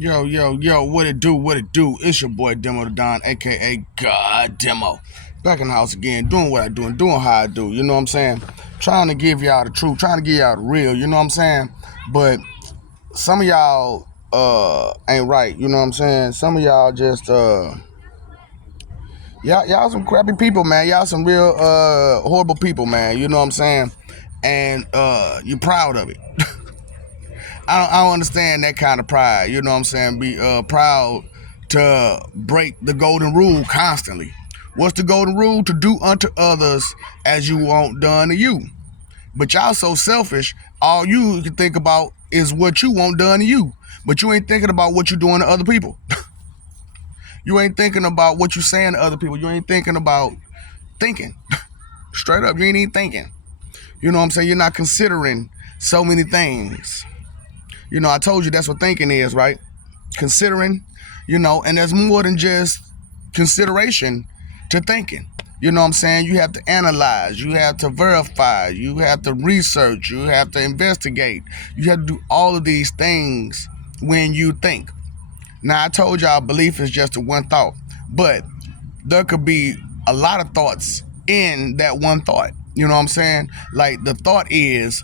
Yo, yo, yo, what it do, what it do? It's your boy Demo the Don, aka God Demo. Back in the house again, doing what I do and doing how I do, you know what I'm saying? Trying to give y'all the truth, trying to give y'all the real, you know what I'm saying? But some of y'all ain't right, you know what I'm saying? Some of y'all just y'all some crappy people, man. Y'all some real horrible people, man, you know what I'm saying? And you're proud of it. I don't understand that kind of pride. You know what I'm saying? Be proud to break the golden rule constantly. What's the golden rule? To do unto others as you want done to you. But y'all so selfish. All you can think about is what you want done to you. But you ain't thinking about what you're doing to other people. You ain't thinking about what you're saying to other people. You ain't thinking about thinking. Straight up, you ain't even thinking. You know what I'm saying? You're not considering so many things. You know, I told you that's what thinking is, right? Considering, and there's more than just consideration to thinking. You know what I'm saying? You have to analyze, you have to verify, you have to research, you have to investigate. You have to do all of these things when you think. Now, I told y'all belief is just a one thought, but there could be a lot of thoughts in that one thought. You know what I'm saying? Like the thought is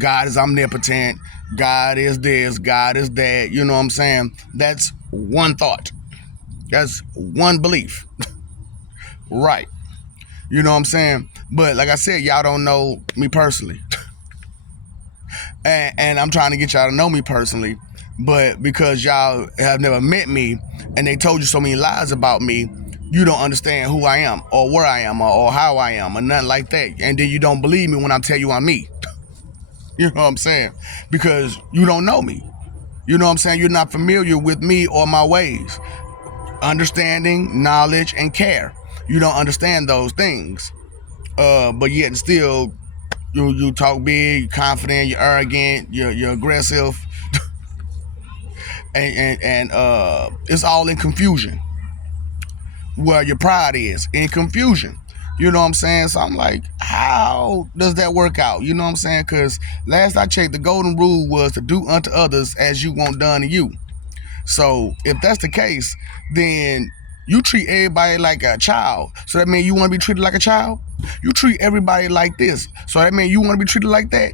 God is omnipotent, God is this, God is that, you know what I'm saying? That's one thought. That's one belief. Right. You know what I'm saying? But like I said, y'all don't know me personally. And I'm trying to get y'all to know me personally. But because y'all have never met me and they told you so many lies about me, you don't understand who I am or where I am or how I am or nothing like that. And then you don't believe me when I tell you I'm me. You know what I'm saying? Because you don't know me. You know what I'm saying? You're not familiar with me or my ways. Understanding, knowledge, and care. You don't understand those things. But yet and still, you talk big, you're confident, you're arrogant, you're aggressive, and it's all in confusion. Where your pride is in confusion. You know what I'm saying? So I'm like, how does that work out? You know what I'm saying? Because last I checked, the golden rule was to do unto others as you want done to you. So if that's the case, then you treat everybody like a child. So that means you want to be treated like a child? You treat everybody like this. So that means you want to be treated like that?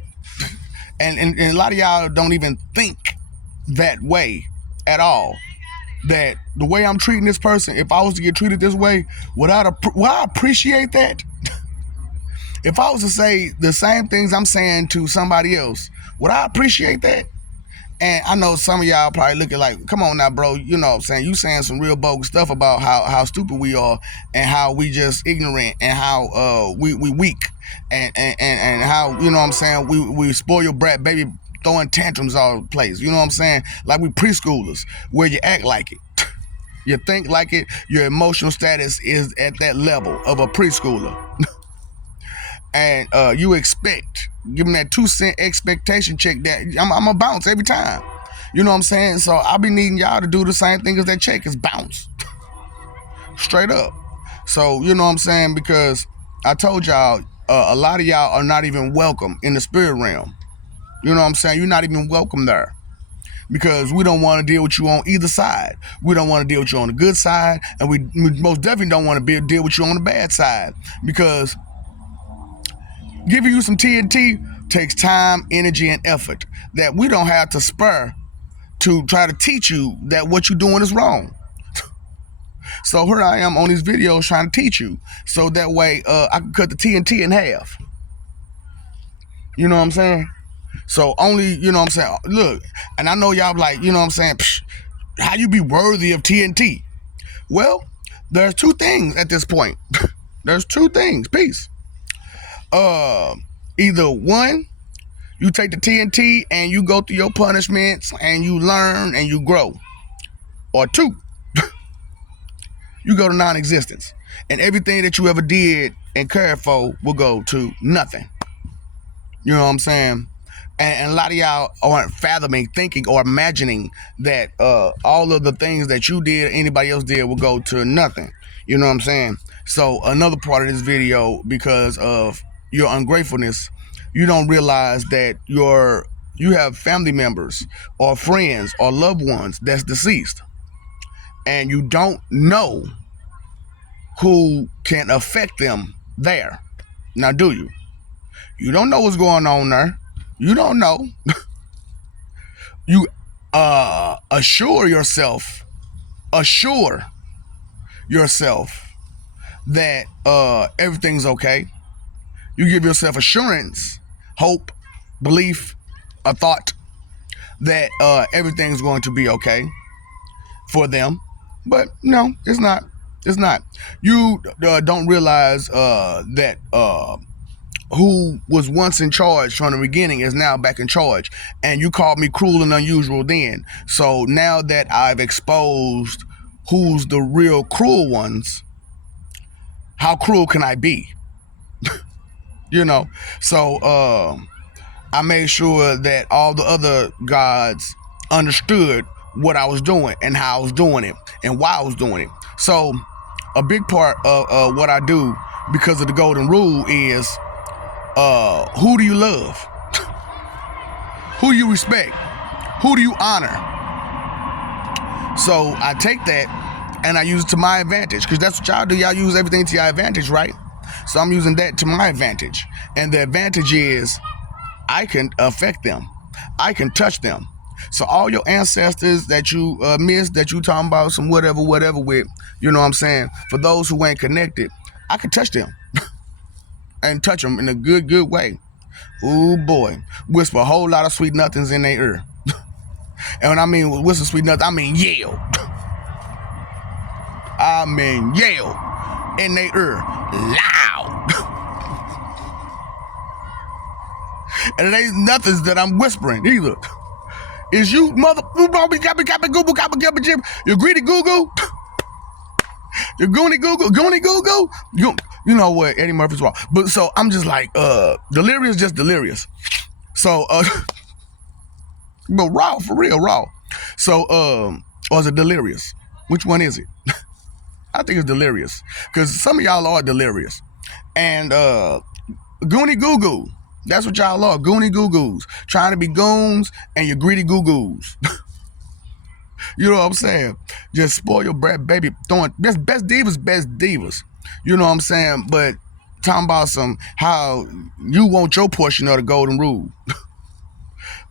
And a lot of y'all don't even think that way at all. That the way I'm treating this person, if I was to get treated this way, would I appreciate that? If I was to say the same things I'm saying to somebody else, would I appreciate that? And I know some of y'all probably looking like, come on now, bro, you know what I'm saying? You saying some real bogus stuff about how stupid we are and how we just ignorant and how we weak and how, you know what I'm saying, we spoil your brat baby throwing tantrums all over the place. You know what I'm saying? Like we preschoolers where you act like it. You think like it, your emotional status is at that level of a preschooler. And you expect, give them that 2 cent expectation check that I'm going to bounce every time. You know what I'm saying? So I'll be needing y'all to do the same thing as that check is bounce. Straight up. So, you know what I'm saying? Because I told y'all, a lot of y'all are not even welcome in the spirit realm. You know what I'm saying? You're not even welcome there. Because we don't want to deal with you on either side. We don't want to deal with you on the good side, and we most definitely don't want to deal with you on the bad side. Because giving you some TNT takes time, energy, and effort that we don't have to spur to try to teach you that what you're doing is wrong. So here I am on these videos trying to teach you, so that way I can cut the TNT in half. You know what I'm saying? So only, you know what I'm saying? Look, and I know y'all like, you know what I'm saying? Psh, how you be worthy of TNT? Well, there's two things at this point. There's two things. Peace. Either one, you take the TNT and you go through your punishments and you learn and you grow. Or two, you go to non-existence. And everything that you ever did and cared for will go to nothing. You know what I'm saying? And a lot of y'all aren't fathoming, thinking, or imagining that all of the things that you did, anybody else did, will go to nothing. You know what I'm saying? So another part of this video, because of your ungratefulness, you don't realize that you have family members or friends or loved ones that's deceased, and you don't know who can affect them there. Now, do you? You don't know what's going on there. You don't know. You assure yourself that everything's okay. You give yourself assurance, hope, belief, a thought that everything's going to be okay for them. But no, it's not. It's not. You don't realize that who was once in charge from the beginning is now back in charge. And you called me cruel and unusual then. So now that I've exposed who's the real cruel ones, how cruel can I be? You know? So I made sure that all the other gods understood what I was doing and how I was doing it and why I was doing it. So a big part of what I do because of the golden rule is who do you love? Who do you respect? Who do you honor? So I take that and I use it to my advantage, because that's what y'all do. Y'all use everything to your advantage, right? So I'm using that to my advantage. And the advantage is I can affect them. I can touch them. So all your ancestors that you missed, that you talking about some whatever with, you know what I'm saying? For those who ain't connected, I can touch them. And touch them in a good way. Ooh boy, whisper a whole lot of sweet nothings in their ear. And when I mean whisper sweet nothings, I mean yell. I mean yell in their ear, loud. And it ain't nothings that I'm whispering either. Is you mother, you greedy goo-goo? You goony goo-goo? You know what, Eddie Murphy's wrong. But so I'm just like, delirious, just delirious. So, but raw, for real, raw. So, or is it delirious? Which one is it? I think it's delirious. Because some of y'all are delirious. And goony goo-goo. That's what y'all are, goony goo-goos. Trying to be goons and you're greedy goo-goos. You know what I'm saying? Just spoil your bread, baby. Throwing best divas. You know what I'm saying? But talking about how you want your portion of the golden rule.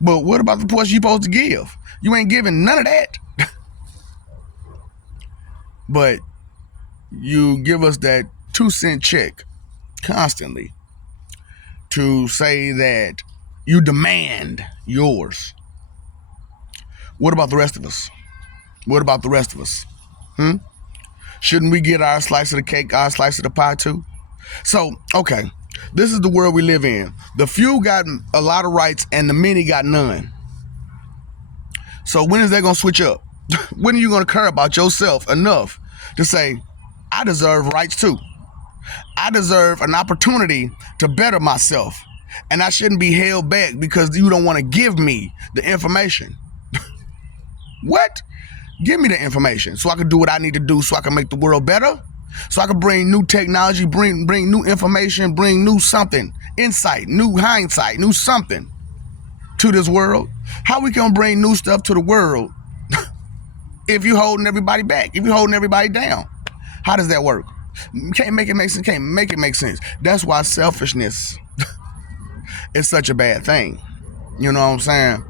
But what about the portion you supposed to give? You ain't giving none of that. But you give us that 2-cent check constantly to say that you demand yours. What about the rest of us? Shouldn't we get our slice of the cake, our slice of the pie too? So, okay, this is the world we live in. The few got a lot of rights and the many got none. So when is that going to switch up? When are you going to care about yourself enough to say, I deserve rights too? I deserve an opportunity to better myself. And I shouldn't be held back because you don't want to give me the information. What? Give me the information so I can do what I need to do, so I can make the world better, so I can bring new technology, bring new information, bring new something, insight, new hindsight, new something to this world. How we gonna bring new stuff to the world if you holding everybody back, if you holding everybody down? How does that work? Can't make it make sense. That's why selfishness is such a bad thing. You know what I'm saying?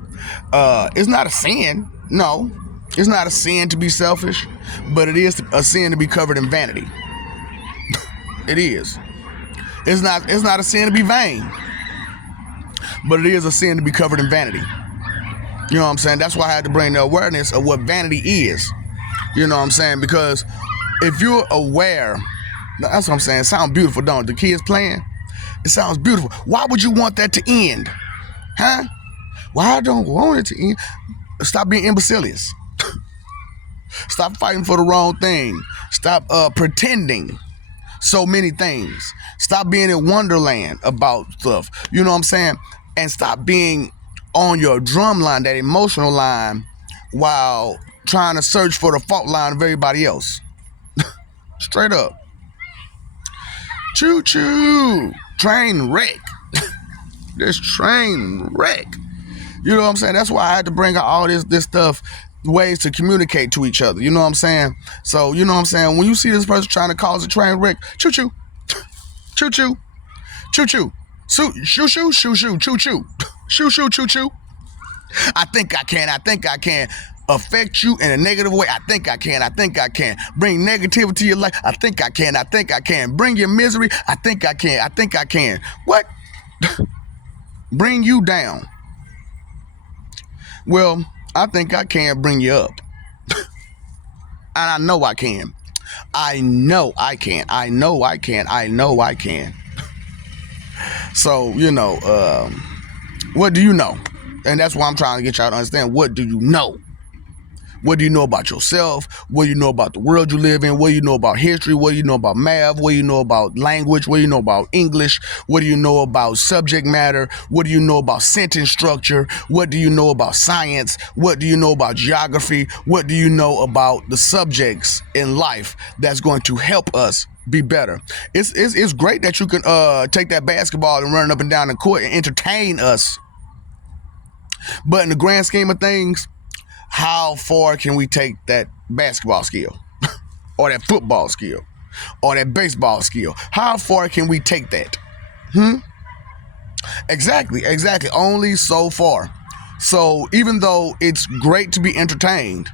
It's not a sin. No, it's not a sin to be selfish, but it is a sin to be covered in vanity. It is. It's not a sin to be vain, but it is a sin to be covered in vanity. You know what I'm saying? That's why I had to bring the awareness of what vanity is. You know what I'm saying? Because if you're aware, that's what I'm saying. It sounds beautiful, don't it? The kids playing, it sounds beautiful. Why would you want that to end? Huh? Why I don't want it to end? Stop being imbecilious. Stop fighting for the wrong thing. Stop pretending so many things. Stop being in Wonderland about stuff. You know what I'm saying? And stop being on your drum line, that emotional line, while trying to search for the fault line of everybody else. Straight up. Choo-choo. Train wreck. This train wreck. You know what I'm saying? That's why I had to bring out all this stuff, ways to communicate to each other. You know what I'm saying? So, you know what I'm saying? When you see this person trying to cause a train wreck, choo-choo, choo-choo, choo-choo, shoo-shoo, shoo-shoo, choo-choo, shoo-shoo, choo-choo. I think I can affect you in a negative way. I think I can bring negativity to your life. I think I can bring your misery. I think I can. What? Bring you down. Well, I think I can bring you up. And I know I can. I know I can. So, what do you know? And that's why I'm trying to get y'all to understand, what do you know? What do you know about yourself? What do you know about the world you live in? What do you know about history? What do you know about math? What do you know about language? What do you know about English? What do you know about subject matter? What do you know about sentence structure? What do you know about science? What do you know about geography? What do you know about the subjects in life that's going to help us be better? It's great that you can take that basketball and run up and down the court and entertain us. But in the grand scheme of things, how far can we take that basketball skill or that football skill or that baseball skill? How far can we take that? Exactly. Only so far. So even though it's great to be entertained,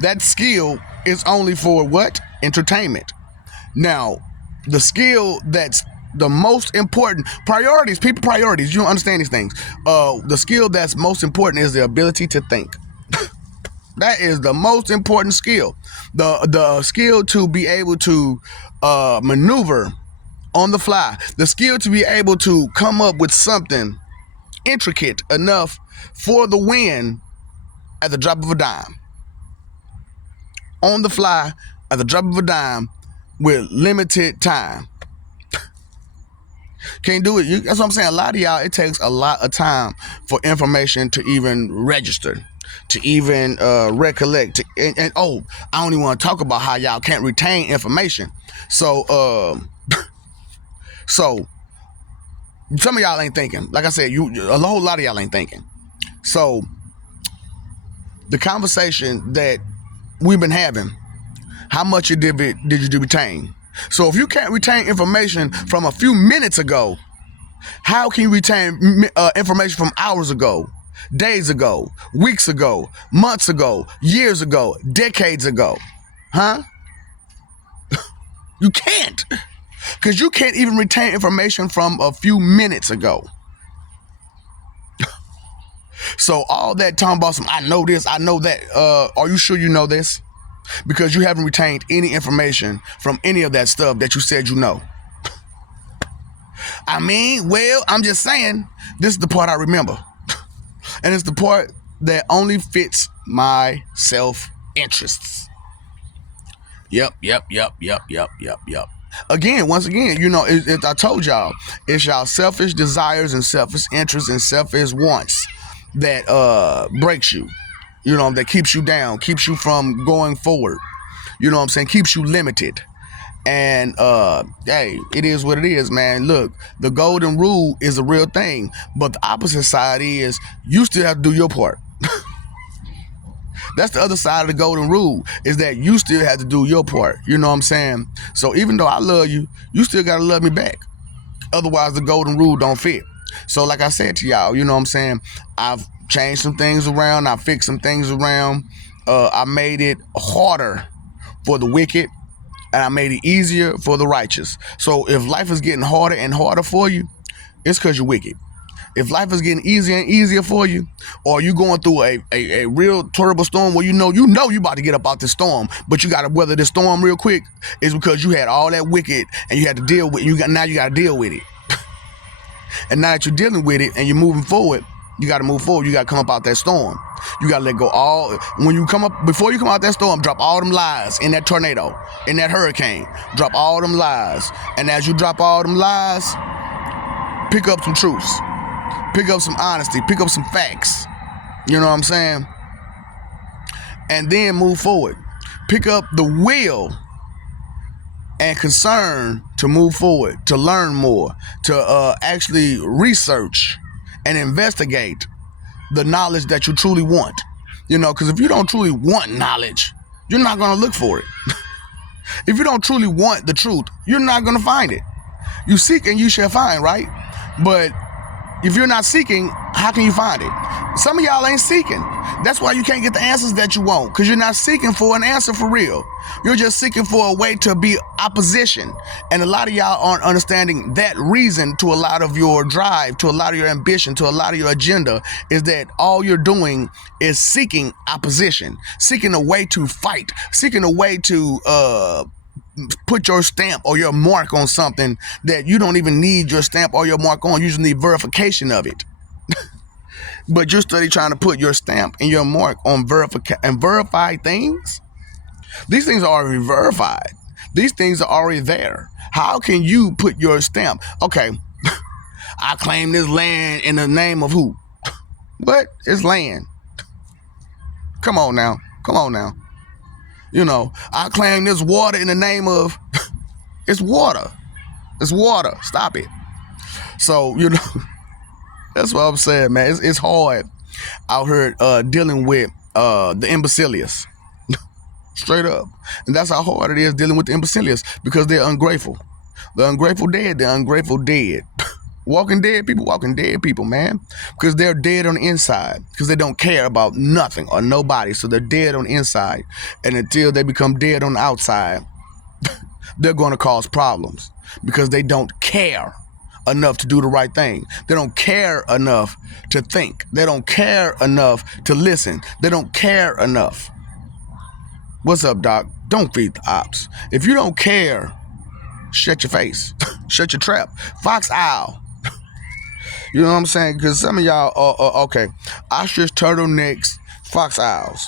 that skill is only for what? Entertainment. Now, the skill that's the most important, priorities, people priorities, you don't understand these things. The skill that's most important is the ability to think. That is the most important skill. The skill to be able to maneuver on the fly. The skill to be able to come up with something intricate enough for the win at the drop of a dime. On the fly at the drop of a dime with limited time. Can't do it. That's what I'm saying. A lot of y'all, it takes a lot of time for information to even register, to even recollect. And I don't even want to talk about how y'all can't retain information. So some of y'all ain't thinking. Like I said, a whole lot of y'all ain't thinking. So the conversation that we've been having, how much did you retain? So if you can't retain information from a few minutes ago, how can you retain information from hours ago, days ago, weeks ago, months ago, years ago, decades ago? You can't. Because you can't even retain information from a few minutes ago. So all that talking about I know this, I know that. Are you sure you know this? Because you haven't retained any information from any of that stuff that you said you know. I mean, well, I'm just saying, this is the part I remember. And it's the part that only fits my self-interests. Yep. Once again, I told y'all, it's y'all selfish desires and selfish interests and selfish wants that breaks you. That keeps you down, keeps you from going forward. You know what I'm saying? Keeps you limited. And, hey, it is what it is, man. Look, the golden rule is a real thing. But the opposite side is you still have to do your part. That's the other side of the golden rule, is that you still have to do your part. You know what I'm saying? So even though I love you, you still got to love me back. Otherwise, the golden rule don't fit. So like I said to y'all, you know what I'm saying? I've changed some things around. I fixed some things around. I made it harder for the wicked, and I made it easier for the righteous. So if life is getting harder and harder for you, it's because you're wicked. If life is getting easier and easier for you, or you going through a real terrible storm where you know you about to get up out this storm, but you got to weather this storm real quick, is because you had all that wicked and you had to deal with it. Now you got to deal with it. And now that you're dealing with it and you're moving forward, you got to move forward. You got to come up out that storm. You got to let go before you come out that storm, drop all them lies in that tornado, in that hurricane. Drop all them lies. And as you drop all them lies, pick up some truths. Pick up some honesty. Pick up some facts. You know what I'm saying? And then move forward. Pick up the will and concern to move forward, to learn more, to actually research and investigate the knowledge that you truly want. Because if you don't truly want knowledge, you're not going to look for it. If you don't truly want the truth, you're not going to find it. You seek and you shall find, right? But if you're not seeking, how can you find it? Some of y'all ain't seeking. That's why you can't get the answers that you want, because you're not seeking for an answer for real. You're just seeking for a way to be opposition. And a lot of y'all aren't understanding that reason to a lot of your drive, to a lot of your ambition, to a lot of your agenda, is that all you're doing is seeking opposition, seeking a way to fight, seeking a way to put your stamp or your mark on something that you don't even need your stamp or your mark on. You just need verification of it. But you're study trying to put your stamp and your mark on verified things. These things are already verified. These things are already there. How can you put your stamp? Okay, I claim this land in the name of who? What? It's land. Come on now. Come on now. I claim this water in the name of, it's water. It's water. Stop it. So, that's what I'm saying, man. It's hard out here dealing with the imbecilious. Straight up. And that's how hard it is dealing with the imbecilious, because they're ungrateful. The ungrateful dead. They're ungrateful dead. Walking dead people, man. Because they're dead on the inside. Because they don't care about nothing or nobody. So they're dead on the inside. And until they become dead on the outside, they're going to cause problems. Because they don't care enough to do the right thing. They don't care enough to think. They don't care enough to listen. They don't care enough. What's up, Doc? Don't feed the ops. If you don't care, shut your face. Shut your trap. Fox owl. You know what I'm saying? Because some of y'all okay. Ostrich, turtlenecks, fox owls.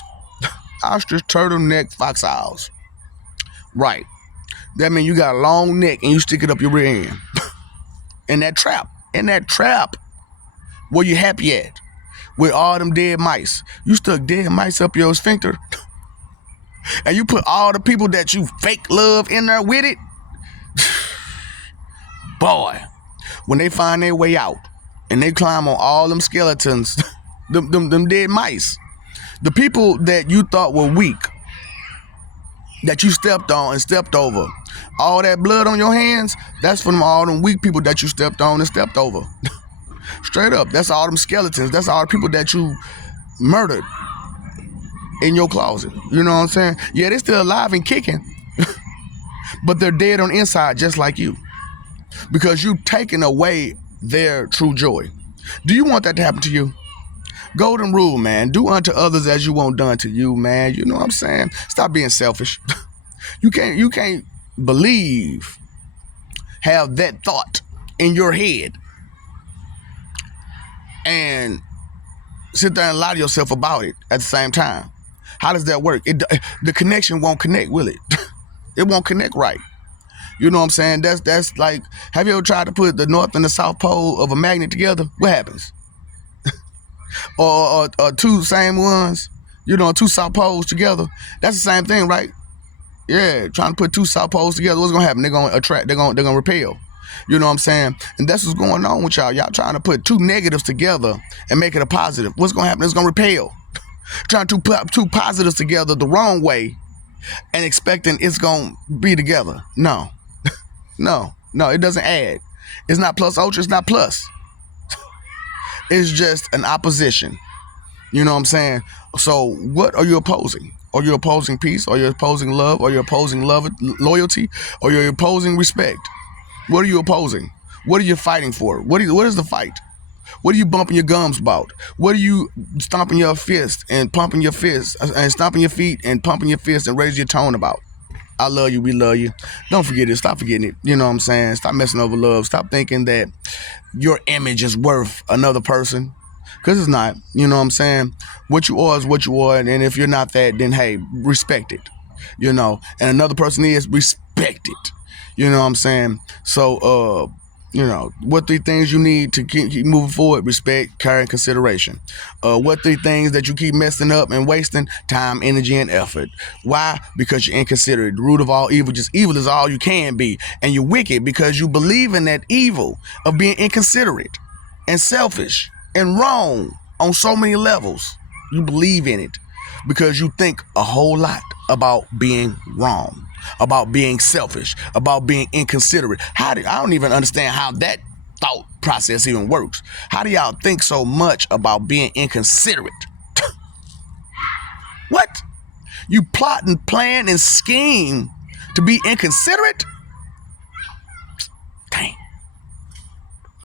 Ostrich, turtleneck, fox owls. Right. That means you got a long neck and you stick it up your rear end. In that trap. Where you happy at? With all them dead mice. You stuck dead mice up your sphincter. And you put all the people that you fake love in there with it. Boy, when they find their way out and they climb on all them skeletons, them dead mice, the people that you thought were weak, that you stepped on and stepped over, all that blood on your hands, that's from all them weak people that you stepped on and stepped over. Straight up, that's all them skeletons. That's all the people that you murdered in your closet. You know what I'm saying? Yeah, they're still alive and kicking, but they're dead on the inside just like you, because you've taken away their true joy. Do you want that to happen to you? Golden rule, man. Do unto others as you want done to you, man. You know what I'm saying? Stop being selfish. You can't have that thought in your head and sit there and lie to yourself about it at the same time. How does that work? The connection won't connect, will it? It won't connect right. You know what I'm saying? That's like, have you ever tried to put the north and the south pole of a magnet together? What happens? or two same ones, two south poles together. That's the same thing, right? Yeah, trying to put two south poles together, what's gonna happen? They're gonna attract, they're gonna repel. You know what I'm saying? And that's what's going on with y'all. Y'all trying to put two negatives together and make it a positive. What's gonna happen? It's gonna repel. Trying to put two positives together the wrong way and expecting it's gonna be together. No, it doesn't add. It's not plus ultra, it's not plus. It's just an opposition. You know what I'm saying? So what are you opposing? Are you opposing peace? Are you opposing love? Are you opposing loyalty? Are you opposing respect? What are you opposing? What are you fighting for? What is the fight? What are you bumping your gums about? What are you stomping your fist and pumping your fist and stomping your feet and pumping your fist and raising your tone about? I love you. We love you. Don't forget it. Stop forgetting it. You know what I'm saying? Stop messing over love. Stop thinking that your image is worth another person, because it's not. You know what I'm saying? What you are is what you are. And if you're not that, then hey, respect it. And another person is, respect it. You know what I'm saying? So, what 3 things you need to keep moving forward? Respect, care, and consideration. What 3 things that you keep messing up and wasting? Time, energy, and effort. Why? Because you're inconsiderate. The root of all evil, just evil is all you can be. And you're wicked because you believe in that evil of being inconsiderate and selfish. and wrong on so many levels. You believe in it because you think a whole lot about being wrong, about being selfish, about being inconsiderate. I don't even understand how that thought process even works. How do y'all think so much about being inconsiderate? What? You plot and plan and scheme to be inconsiderate?